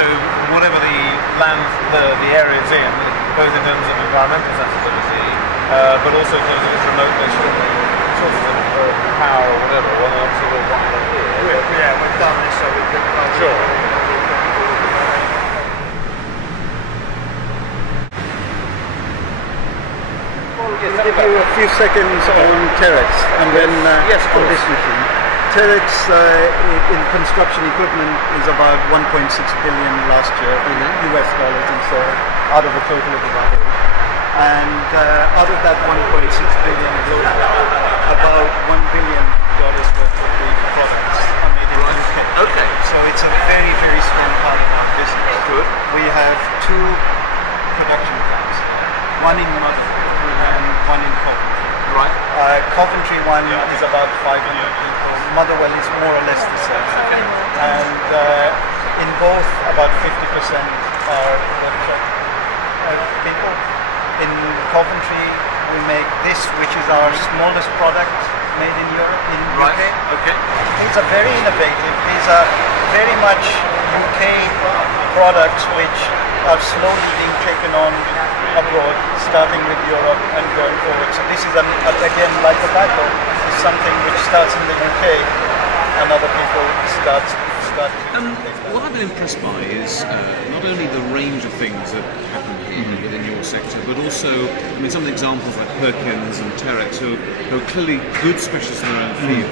to whatever the land, the area is in, both in terms of environmental sensitivity, but also in terms of its remoteness from the sources of power or whatever. Well, obviously we're right here. Yeah, we've done this so we can... Sure. I'll give you a few seconds on Terex and then yes, on this machine. Terex in construction equipment is about 1.6 billion last year in US dollars and so out of a total of about 8. And out of that 1.6 billion globally, about $1 billion worth of the products are made in the UK. Okay. So it's a very, very strong part of our business. Good. We have 2 production plants, one in Motherwell and one in Coventry. Right. Coventry one is about 500 people. Motherwell is more or less the same. Okay. And in both, about 50% are people. In Coventry, we make this, which is our smallest product made in Europe, in Right. UK. Okay. These are very innovative. These are very much UK products which are slowly being taken on abroad, starting with Europe and going forward. So this is, again, like tobacco, is something which starts in the UK and other people start what I've been impressed by is not only the range of things that happen here within your sector, but also, I mean, some of the examples like Perkins and Terex, who are clearly good specialists in their own field.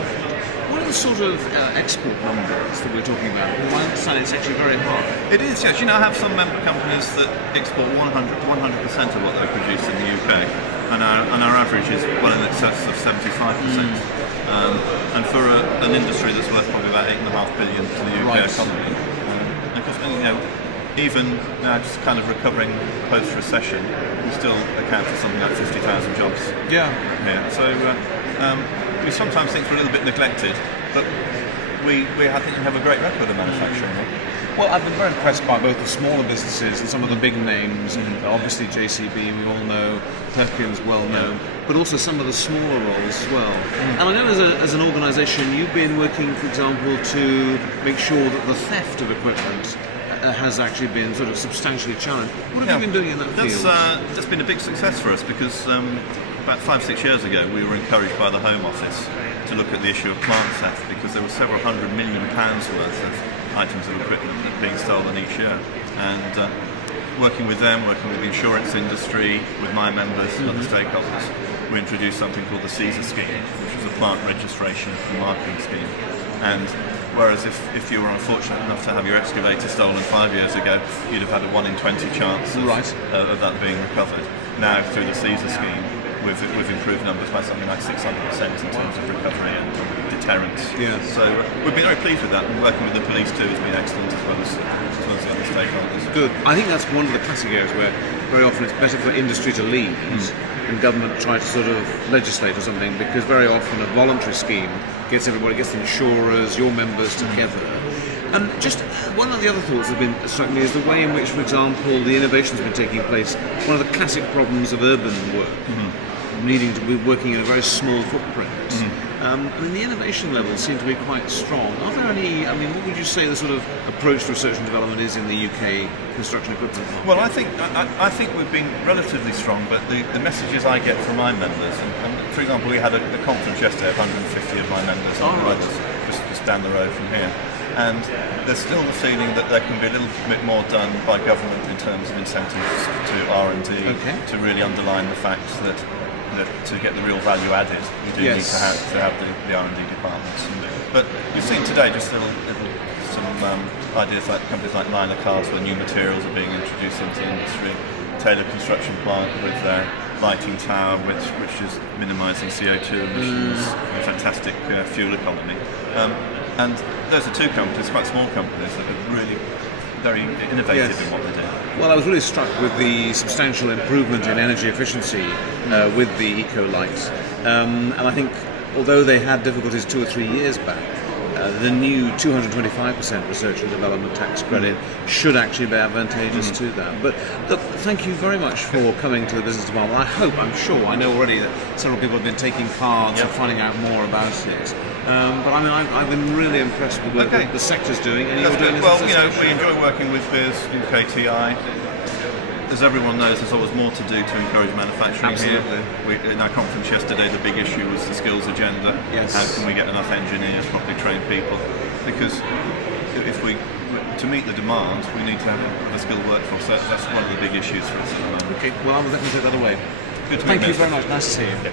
What are the sort of export numbers that we're talking about? Well, I understand it's actually very high. It is, yes. You know, I have some member companies that export 100% of what they produce in the UK, and our average is well in excess of 75%. And for an industry that's worth probably about $8.5 billion to the UK economy, because you know, even now just kind of recovering post-recession, we still account for something like 50,000 jobs. Yeah. So we sometimes think we're a little bit neglected, but I think we have a great record of manufacturing. Well, I've been very impressed by both the smaller businesses and some of the big names, obviously JCB, we all know, Perkins, well known, but also some of the smaller roles as well. And I know as an organisation you've been working, for example, to make sure that the theft of equipment has actually been sort of substantially challenged. What have you been doing in that field? That's been a big success for us because about 5-6 years ago we were encouraged by the Home Office to look at the issue of plant theft because there were several £100 million worth of items of equipment that are being stolen each year. And working with them, working with the insurance industry, with my members and other stakeholders, we introduced something called the CEA scheme, which was a plant registration and marking scheme. And whereas if you were unfortunate enough to have your excavator stolen 5 years ago, you'd have had a 1 in 20 chance of that being recovered. Now, through the CEA scheme, we've improved numbers by something like 600% in terms of recovery and deterrence. Yeah. So we've been very pleased with that, and working with the police too has been excellent as well as the other stakeholders. Good. I think that's one of the classic areas where very often it's better for industry to lead than government try to sort of legislate or something, because very often a voluntary scheme gets everybody, gets the insurers, your members together. And just one of the other thoughts that have been struck me is the way in which, for example, the innovation has been taking place. One of the classic problems of urban work, needing to be working in a very small footprint. I mean, the innovation levels seem to be quite strong. Are there any, I mean, what would you say the sort of approach to research and development is in the UK construction equipment market? Well, I think we've been relatively strong, but the messages I get from my members, and for example, we had a conference yesterday of 150 of my members just down the road from here. And there's still the feeling that there can be a little bit more done by government in terms of incentives to R&D to really underline the fact that to get the real value added, you do need to have the R&D departments. But you've seen today just some ideas like companies like Niner Cars, where new materials are being introduced into the industry. Taylor Construction Plant with their lighting tower, which is minimising CO2 emissions, a fantastic fuel economy. And those are two companies, quite small companies, that are really very innovative in what they do. Well, I was really struck with the substantial improvement in energy efficiency with the eco-lights. And I think, although they had difficulties 2 or 3 years back, the new 225% research and development tax credit should actually be advantageous to that. But look, thank you very much for coming to the business department. I know already that several people have been taking cards and finding out more about it. But I mean, I've been really impressed with what the sector's doing, and you're doing. Well, you know, we enjoy working with BIS, UKTI. As everyone knows, there's always more to do to encourage manufacturing. Absolutely. Here. In our conference yesterday, the big issue was the skills agenda. Yes. How can we get enough engineers, properly trained people? Because to meet the demand, we need to have a skilled workforce. That's one of the big issues for us at the moment. Okay, well, I'll definitely take that away. Good to Thank meet you very much. Nice to see you.